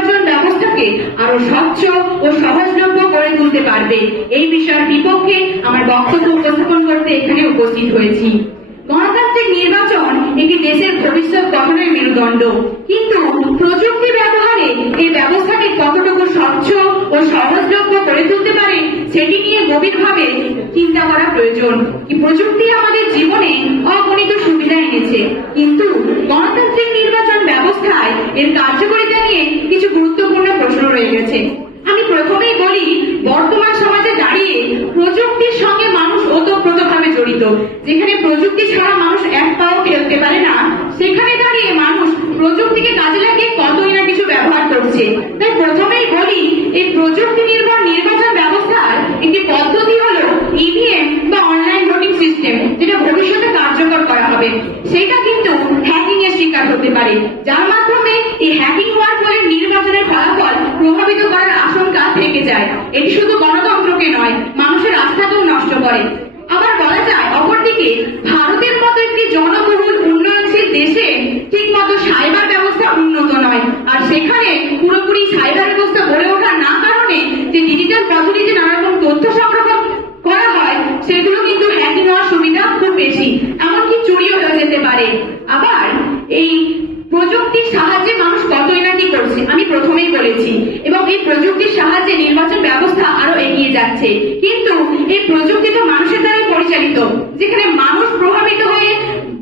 নির্বাচন ব্যবস্থাকে আরো স্বচ্ছ ও সহজলভ্য করে তুলতে পারবে। এই বিষয়ের বিপক্ষে আমার বক্তব্য উপস্থাপন করতে এখানে উপস্থিত হয়েছি। গণতান্ত্রিক নির্বাচন একটি দেশের ভবিষ্যৎ গঠনের মেরুদণ্ড, কিন্তু প্রযুক্তি ব্যবহারে এই ব্যবস্থাকে কতটুকু স্বচ্ছ ও সহজলভ্য করে তুলতে পারে সেটি নিয়ে গভীরভাবে চিন্তা করা প্রয়োজন। প্রযুক্তি আমাদের জীবনে অগণিত সুবিধা এনেছে, কিন্তু গণতান্ত্রিক নির্বাচন ব্যবস্থায় এর কার্যকারিতা নিয়ে কিছু গুরুত্বপূর্ণ প্রশ্ন রয়ে গেছে। আমি প্রথমেই বলি, বর্তমান সমাজে দাঁড়িয়ে প্রযুক্তির সঙ্গে মানুষ ওতপ্রোতভাবে জড়িত। যেখানে প্রযুক্তি ছাড়া মানুষ এক পাও ফেলতে পারে না, সেখানে দাঁড়িয়ে মানুষ প্রযুক্তিকে কাজে লাগিয়ে কতই না কিছু ব্যবহার করছে। তাই প্রথমেই বলি, এই প্রযুক্তি নির্ভর নির্বাচন ব্যবস্থার একটি পদ্ধতি হলো ইভিএম বা অনলাইন ভোটিং সিস্টেম, যেটা ভবিষ্যতে কার্যকর করা হবে। সেটা কিন্তু হ্যাকিং এর শিকার হতে পারে, যার মাধ্যমে এই হ্যাকিং হওয়ার ফলে নির্বাচনের ফলাফল প্রভাবিত করার আশঙ্কা থেকে যায়। এটি শুধু গণতন্ত্রকে নয়, মানুষের আস্থাকেও নষ্ট করে। আবার বলা যায়, অপরদিকে ভারতের মতো একটি জনবহুল উন্নয়নশীল দেশে ঠিক মতো সাইবার ব্যবস্থা উন্নত নয়, আর সেখানে পুরোপুরি সাইবার ব্যবস্থা গড়ে ওঠার না কারণে যে ডিজিটাল পদ্ধতিতে নানা রকম তথ্য সংরক্ষণ করা হয়, সেগুলো কিন্তু হ্যাকিং হওয়ার সুবিধা খুব বেশি, এমনকি চুরিও হয়ে যেতে পারে। আবার এই প্রযুক্তির সাহায্যে মানুষ কতই না কি করছে আমি প্রথমেই বলেছি, এবং এই প্রযুক্তির সাহায্যে নির্বাচন ব্যবস্থা আরো এগিয়ে যাচ্ছে। কিন্তু এই প্রযুক্তি তো মানুষের দ্বারাই পরিচালিত। যেখানে মানুষ প্রভাবিত হয়ে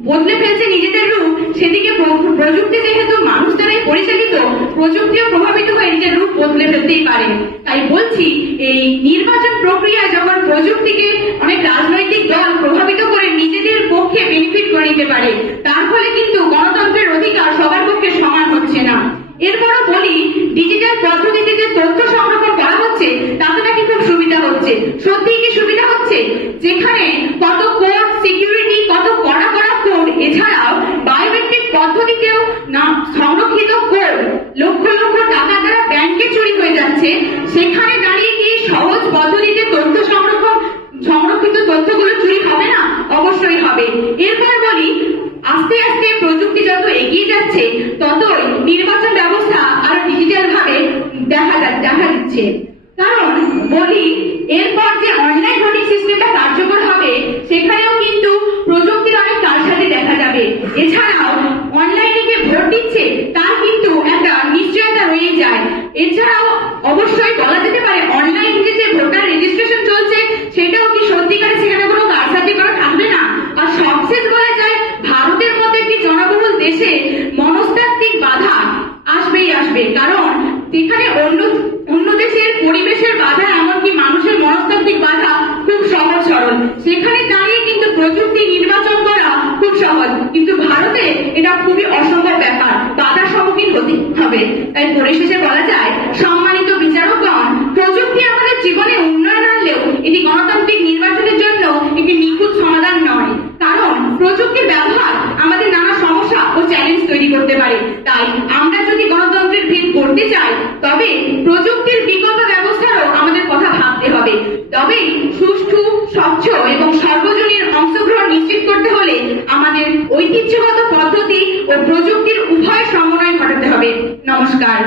বদলে ফেলছে নিজেদের রূপ, সেদিকে প্রযুক্তি যেহেতু মানুষ দ্বারাই পরিচালিত, প্রযুক্তিও প্রভাবিত হয়ে নিজের রূপ বদলে ফেলতেই পারে। তাই বলছি, এই নির্বাচন প্রক্রিয়ায় যখন প্রযুক্তিকে অনেক রাজনৈতিক দল প্রভাবিত করে নিজেদের পক্ষে বেনিফিট করে নিতে পারে, তার ফলে কিন্তু গণতন্ত্রের অধিকার সবার পক্ষে সমান হচ্ছে না। এরপরও বলি, ডিজিটাল পদ্ধতিতে যে তথ্য সংরক্ষণ করা হচ্ছে তাতে নাকি খুব সুবিধা হচ্ছে। সত্যি কি সুবিধা হচ্ছে? যেখানে কত কোড সিকিউরিটি, কত কড়া কড়া কোড, এছাড়াও বায়োমেট্রিক পদ্ধতিতেও না সংরক্ষিত কোড লক্ষ লক্ষ টাকা দ্বারা ব্যাংকে চুরি হয়ে যাচ্ছে, সেখানে দাঁড়িয়ে কি সহজ পদ্ধতিতে তথ্য সংরক্ষিত তথ্যগুলো চুরি হবে না? অবশ্যই হবে। এরপর বলি, আস্তে আস্তে প্রযুক্তি যত এগিয়ে যাচ্ছে ততই নির্বাচন ব্যবস্থা আরো ডিজিটাল ভাবে দেখা দিচ্ছে। কারণ বলি, এরপর যে অনলাইন ভোটিং সিস্টেমটা কার্যকর হবে, সেখানেও কিন্তু প্রযুক্তির অনেক কারসাজি দেখা যাবে। এছাড়াও অনলাইনে যে ভোট দিচ্ছে তার কিন্তু একটা নিশ্চয়তা রয়ে যায়। এছাড়াও অবশ্যই বলা যেতে পারে, অনলাইনে যে ভোটার রেজিস্ট্রেশন চলছে সেটাও কি সত্যিকারে সেখানে কোনো কারসাজি করা থাকবে না। আর সবশেষ বলা যায়, ভারতের মতো একটি জনবহুল দেশে মনস্তাত্ত্বিক বাধা আসবেই আসবে, কারণ সেখানে অন্য দেশের পরিবেশের বাধা, এমনকি মানুষের মনস্তাত্ত্বিক বাধা খুব সহজ সরল। সেখানে দাঁড়িয়ে কিন্তু প্রযুক্তি নির্বাচন করা খুব সহজ, কিন্তু ভারতে এটা খুবই অসম্ভব ব্যাপার, বাধার সম্মুখীন হতে হবে। তাই পরিশেষে বলা যায়, সম্মানিত বিচারকগণ, প্রযুক্তি আমাদের জীবনে উন্নয়ন আনলেও এটি গণতান্ত্রিক নির্বাচনের জন্য একটি নিখুঁত সমাধান নয়, কারণ প্রযুক্তির ব্যবহার আমাদের নানা সমস্যা ও চ্যালেঞ্জ তৈরি করতে পারে। তাই আমরা যদি গণতন্ত্রের ভিত করতে চাই, তবে প্রযুক্তির বিকল্প ব্যবস্থারও আমাদের কথা ভাবতে হবে। তবেই সুষ্ঠু, স্বচ্ছ এবং সর্বজনীন অংশগ্রহণ নিশ্চিত করতে হলে আমাদের ঐতিহ্যগত পদ্ধতি ও প্রযুক্তির উভয় সমন্বয় ঘটাতে হবে। নমস্কার।